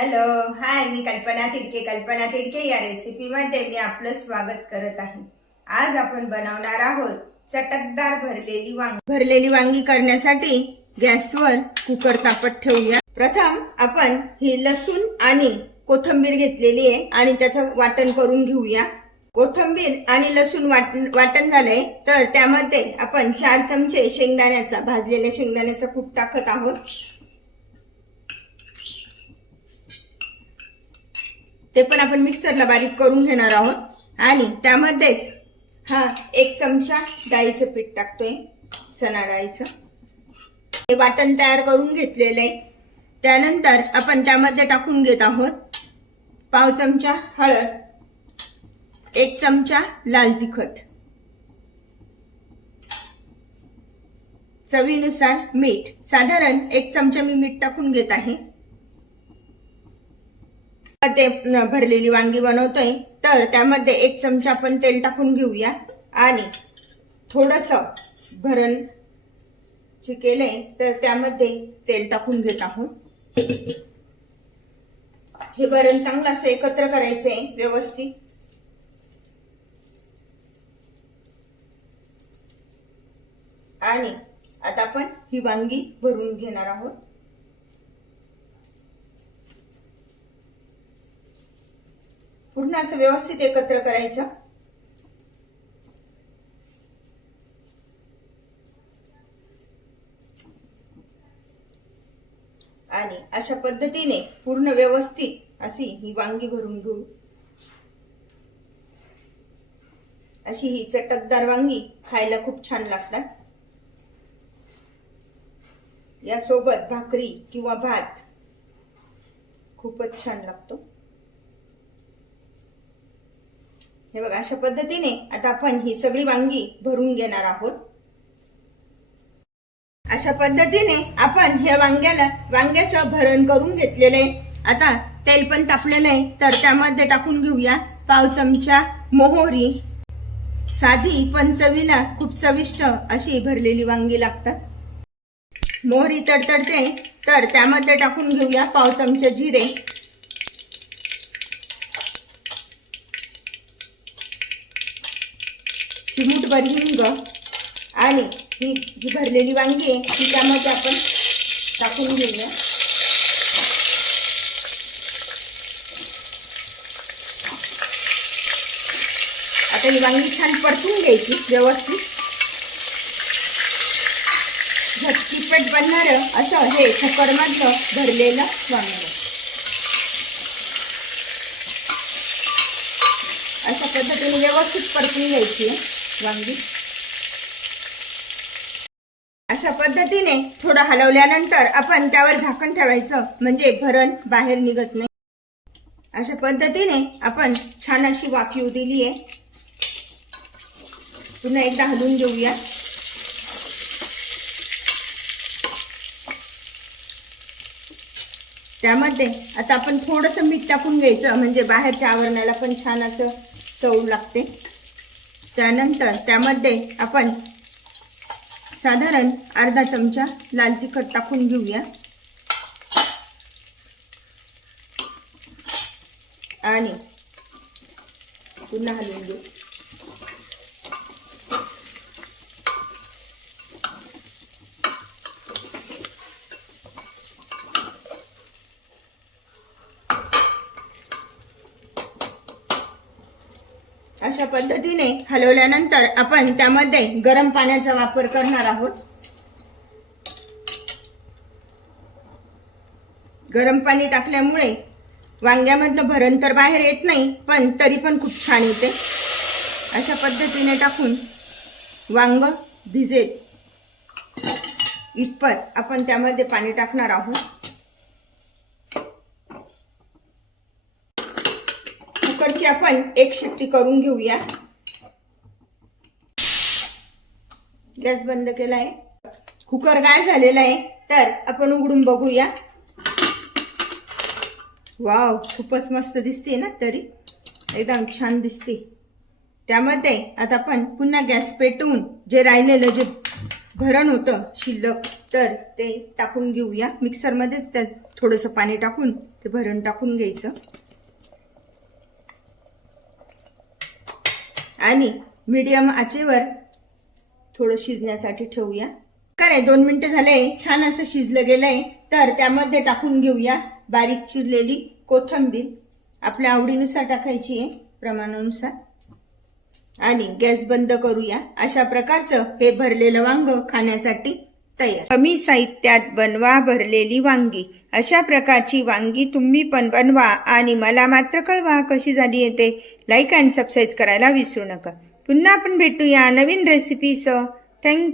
Hello hi मी कल्पना तिडके कल्पना तिडके या रेसिपीमध्ये मी आपलं स्वागत करत आहे. आज आपण बनवणार आहोत चटकदार भरलेली वांगी. भरलेली वांगी करण्यासाठी गॅसवर कुकर तापत ठेवूया. प्रथम आपण ही लसूण आणि कोथंबीर घेतलेली आहे आणि त्याचं वाटण करून घेऊया. कोथंबीर आणि लसूण वाटण वाटण झालंय तर त्यामध्ये आपण चार चमचे शेंगदाण्याचा भाजलेल्या शेंगदाण्याचा कूट टाकत आहोत. ते पण आपण मिक्सरला बारीक करून घेणार आहोत. आणि त्यामध्येच हा एक चमचा डाळीचं पीठ टाकतोय चणा डाळीचं हे वाटण तयार करून घेतलेलं आहे. त्यानंतर आपण त्यामध्ये टाकून घेत आहोत पाव चमचा हळद एक चमचा लाल तिखट. चवीनुसार मीठ साधारण एक चमचा मी मीठ टाकून घेत आहे. ते भरलेली वांगी बनवतोय. तर त्यामध्ये एक चमचा आपण तेल टाकून घेऊया. आणि थोडस भरण जे केलंय तर त्यामध्ये तेल टाकून घेत आहोत. हे भरण चांगलं असं एकत्र करायचंय व्यवस्थित. आणि आता आपण ही वांगी भरून घेणार आहोत. पूर्ण असं व्यवस्थित एकत्र करायचं. आणि अशा पद्धतीने पूर्ण व्यवस्थित अशी ही वांगी भरून घेऊ. अशी ही चटकदार वांगी खायला खूप छान लागतात. यासोबत भाकरी किंवा भात खूपच छान लागतो. हे बघा अशा पद्धतीने आता आपण ही सगळी वांगी भरून घेणार आहोत. अशा पद्धतीने आपण ह्या वांग्याला वांग्याचं भरण करून घेतलेलं आहे. आता तेल पण तापलेलं आहे तर त्यामध्ये टाकून घेऊया पाव चमचा मोहरी. साधी पण चवीला खूप चविष्ट अशी भरलेली वांगी लागतात. मोहरी तडतडते तर त्यामध्ये टाकून घेऊया पाव चमचा जिरे. चिमूटभर हिंग आणि ही जी भरलेली वांगी आहे ती त्यामध्ये आपण टाकून घेऊया. आता ही वांगी छान परतून घ्यायची व्यवस्थित. झटकीपट बनणार असं हे कुकरमधलं भरलेलं वांग. अशा पद्धतीने व्यवस्थित परतून घ्यायची आहे. वांगी. अशा पद्धतीने थोडं हलवल्यानंतर आपण त्यावर झाकण ठेवायचं. म्हणजे भरण बाहेर निघत नाही. अशा पद्धतीने आपण छान अशी वाकीव दिली आहे. पुन्हा एकदा हलवून घेऊया. त्यामध्ये आता आपण थोडंसं मीठ टाकून घ्यायचं. म्हणजे बाहेरच्या आवरणाला पण छान असं चव लागते. त्यानंतर त्यामध्ये आपण साधारण अर्धा चमचा लाल तिखट टाकून घेऊया. आणि पुन्हा हलवून घेऊ. अशा पद्धतीने हलवल्यानंतर आपण त्यामध्ये गरम पाण्याचा वापर करणार आहोत. गरम पाणी टाकल्यामुळे वांग्यामधलं भरण तर बाहेर येत नाही पण तरी पण खूप छान येते. अशा पद्धतीने टाकून वांग भिजेल इतपत आपण त्यामध्ये पाणी टाकणार आहोत. कुकरची आपण एक शिट्टी करून घेऊया. गॅस बंद केलाय. कुकर काय झालेला आहे. तर आपण उघडून बघूया. वाव खूपच मस्त दिसते ना तरी. एकदम छान दिसते. त्यामध्ये आता आपण पुन्हा गॅस पेटवून जे राहिलेलं जे भरण होतं शिल्लक तर ते टाकून घेऊया. मिक्सरमध्येच त्यात थोडंसं पाणी टाकून ते भरण टाकून घ्यायचं. आणि मीडियम आचेवर थोडं शिजण्यासाठी ठेवूया. काय दोन मिनिटं झाले छान असं शिजलं गेलंय. तर त्यामध्ये टाकून घेऊया बारीक चिरलेली कोथंबीर. आपल्या आवडीनुसार टाकायची आहे प्रमाणानुसार. आणि गॅस बंद करूया. अशा प्रकारचं हे भरलेलं वांग खाण्यासाठी तयार. कमी साहित्यात बनवा भरलेली वांगी. अशा प्रकारची वांगी तुम्ही पण बनवा आणि मला मात्र कळवा कशी झाली येते लाईक अँड सबस्क्राईब करायला विसरू नका. पुन्हा आपण भेटूया नवीन रेसिपीसह थँक्यू